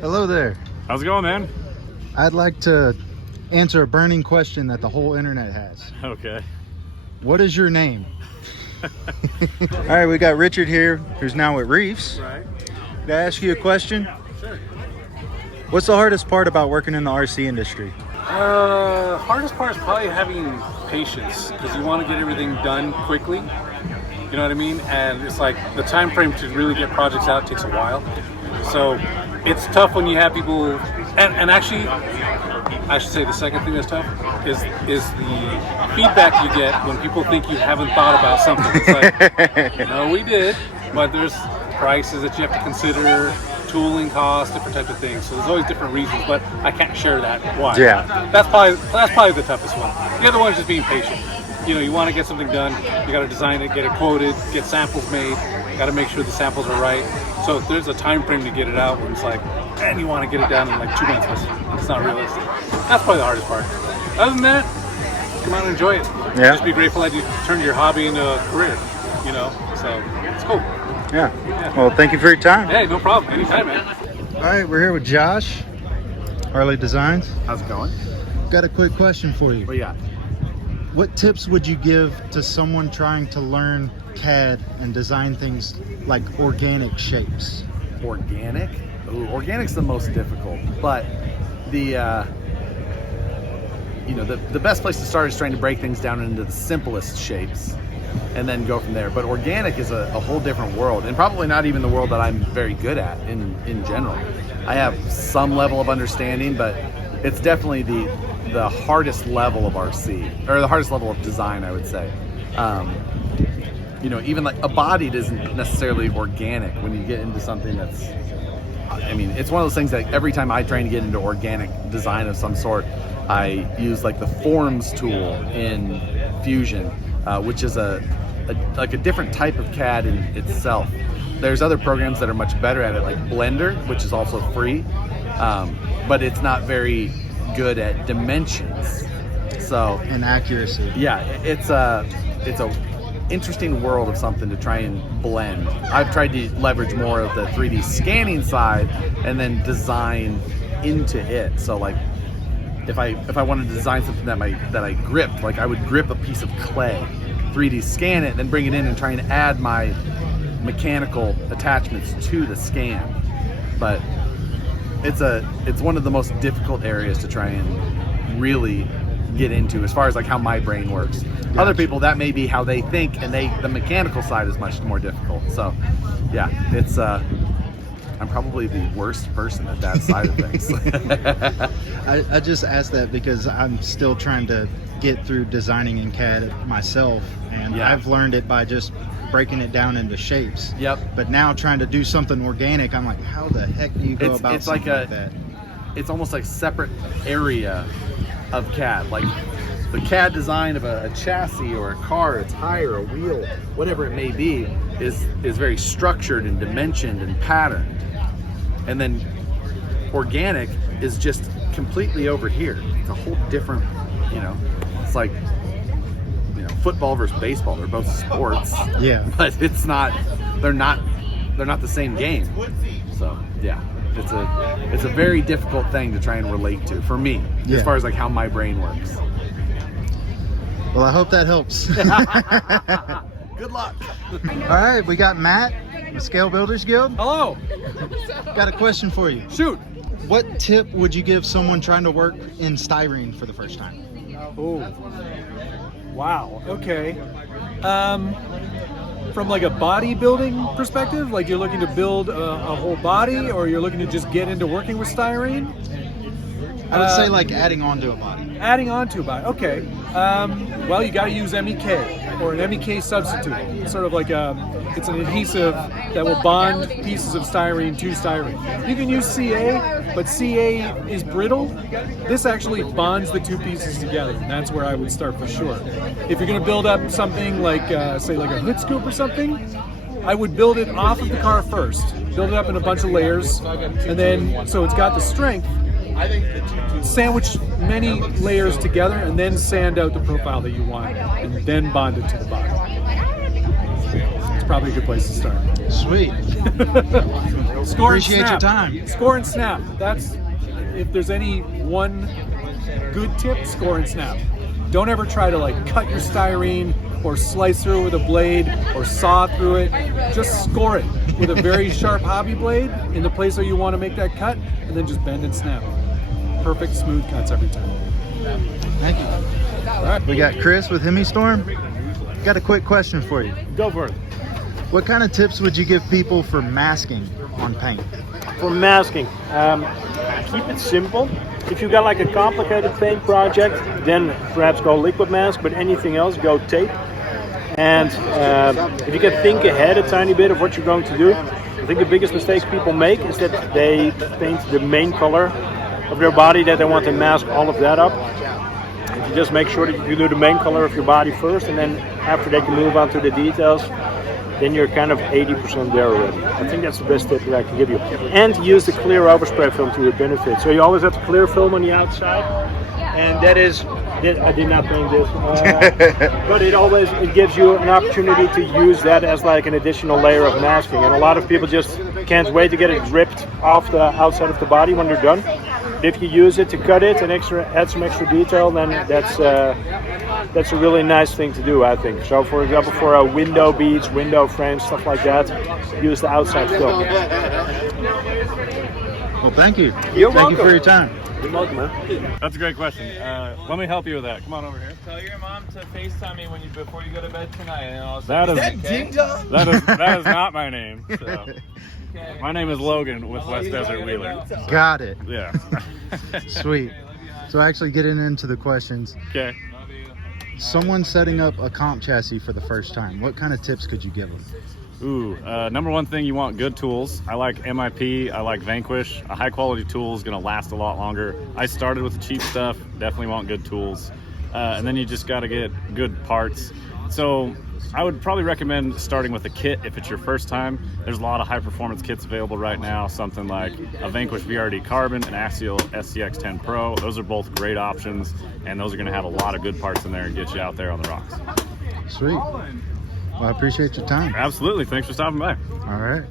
Hello there. How's it going, man? I'd like to answer a burning question that the whole internet has. Okay. What is your name? All right, we got Richard here, who's now at Reefs. Right. Can I ask you a question? Sure. What's the hardest part about working in the RC industry? Hardest part is probably having patience, because you want to get everything done quickly. You know what I mean? And it's like the time frame to really get projects out takes a while. So it's tough when you have people, and actually, I should say the second thing that's tough is the feedback you get when people think you haven't thought about something. It's like, no, we did, but there's prices that you have to consider, tooling costs, different types of things. So there's always different reasons, but I can't share that. Why? Yeah. That's probably the toughest one. The other one is just being patient. You know, you want to get something done, you got to design it, get it quoted, get samples made, got to make sure the samples are right. So if there's a time frame to get it out, when it's like, and you want to get it done in like 2 months, it's not realistic. That's probably the hardest part. Other than that, come out and enjoy it. Yeah. Just be grateful that you turned your hobby into a career, you know, so it's cool. Yeah. Well, thank you for your time. Hey, no problem. Anytime, man. All right, we're here with Josh, Harley Designs. How's it going? Got a quick question for you. What you got? What tips would you give to someone trying to learn CAD and design things like organic shapes? Organic? Ooh, organic's the most difficult, but the the best place to start is trying to break things down into the simplest shapes and then go from there. But organic is a whole different world, and probably not even the world that I'm very good at in general. I have some level of understanding, but it's definitely the hardest level of RC, or the hardest level of design, I would say. Even like a bodied isn't necessarily organic when you get into something that's, I mean, it's one of those things that every time I try to get into organic design of some sort, I use like the forms tool in Fusion, which is a different type of CAD in itself. There's other programs that are much better at it, like Blender, which is also free, but it's not very good at dimensions. So And accuracy. yeah, it's a interesting world of something to try and blend. I've tried to leverage more of the 3D scanning side and then design into it. So like if I wanted to design something that I gripped, like I would grip a piece of clay, 3D scan it, then bring it in and try and add my mechanical attachments to the scan. But it's one of the most difficult areas to try and really get into as far as like how my brain works. Gotcha. Other people, that may be how they think, and the mechanical side is much more difficult. So yeah, it's I'm probably the worst person at that side of things. I just asked that because I'm still trying to get through designing in CAD myself, and Yeah. I've learned it by just breaking it down into shapes. Yep. But now trying to do something organic, I'm like, how the heck do you go about it's like something like that? It's almost like separate area of CAD. Like the CAD design of a chassis or a car, a tire, a wheel, whatever it may be, is very structured and dimensioned and patterned. And then organic is just completely over here. It's a whole different, it's like, football versus baseball. They're both sports. Yeah. But it's not, they're not the same game. So yeah, it's a very difficult thing to try and relate to for me, Yeah. as far as like how my brain works. Well, I hope that helps. Good luck. All right, we got Matt, the Scale Builders Guild. Hello. Got a question for you. Shoot. What tip would you give someone trying to work in styrene for the first time? Oh, wow. Okay. From like a bodybuilding perspective, like you're looking to build a whole body, or you're looking to just get into working with styrene? I would say like adding on to a body. Adding on to a body. Okay. Well, you got to use MEK or an MEK substitute. It's sort of like it's an adhesive that will bond pieces of styrene to styrene. You can use CA, but CA is brittle. This actually bonds the two pieces together, and that's where I would start for sure. If you're going to build up something like, say, like a hood scoop or something, I would build it off of the car first. Build it up in a bunch of layers, and then so it's got the strength. Sandwich many layers together and then sand out the profile that you want and then bond it to the body. It's probably a good place to start. Sweet. Score Appreciate and your snap. time. Score and snap. That's, if there's any one good tip, score and snap. Don't ever try to like cut your styrene or slice through it with a blade or saw through it. Just score it with a very sharp hobby blade in the place where you want to make that cut, and then just bend and snap. Perfect smooth cuts every time. Thank you. All right. We got Chris with Hemistorm. Got a quick question for you. Go for it. What kind of tips would you give people for masking on paint? For masking, keep it simple. If you got like a complicated paint project, then perhaps go liquid mask, but anything else, go tape. And if you can think ahead a tiny bit of what you're going to do, I think the biggest mistake people make is that they paint the main color of their body, that they want to mask all of that up. If you just make sure that you do the main color of your body first, and then after they can move on to the details, then you're kind of 80% there already. I think that's the best tip that I can give you. And use the clear overspray film to your benefit. So you always have the clear film on the outside, and that is, I did not paint this, but it gives you an opportunity to use that as like an additional layer of masking. And a lot of people just can't wait to get it ripped off the outside of the body when they're done. But if you use it to cut it and add some extra detail, then that's a really nice thing to do, I think. So for example, for window beads, window frames, stuff like that, use the outside film. Well, thank you. You're Thank you welcome. for your time. You're welcome, man. That's a great question. Let me help you with that. Come on over here. Tell your mom to FaceTime me before you go to bed tonight, and I'll That is that is not my name. So. Okay. My name is Logan with West Desert Wheeler. So, Got it. yeah. Sweet. So actually getting into the questions, Okay. Love you. someone setting up a comp chassis for the first time, what kind of tips could you give them? Ooh, number one thing, you want good tools. I like MIP, I like Vanquish. A high quality tool is gonna last a lot longer. I started with the cheap stuff, definitely want good tools. And then you just gotta get good parts. So I would probably recommend starting with a kit if it's your first time. There's a lot of high performance kits available right now, something like a Vanquish VRD Carbon and Axial SCX10 Pro. Those are both great options, and those are gonna have a lot of good parts in there and get you out there on the rocks. Sweet. Well, I appreciate your time. Absolutely, thanks for stopping by. All right.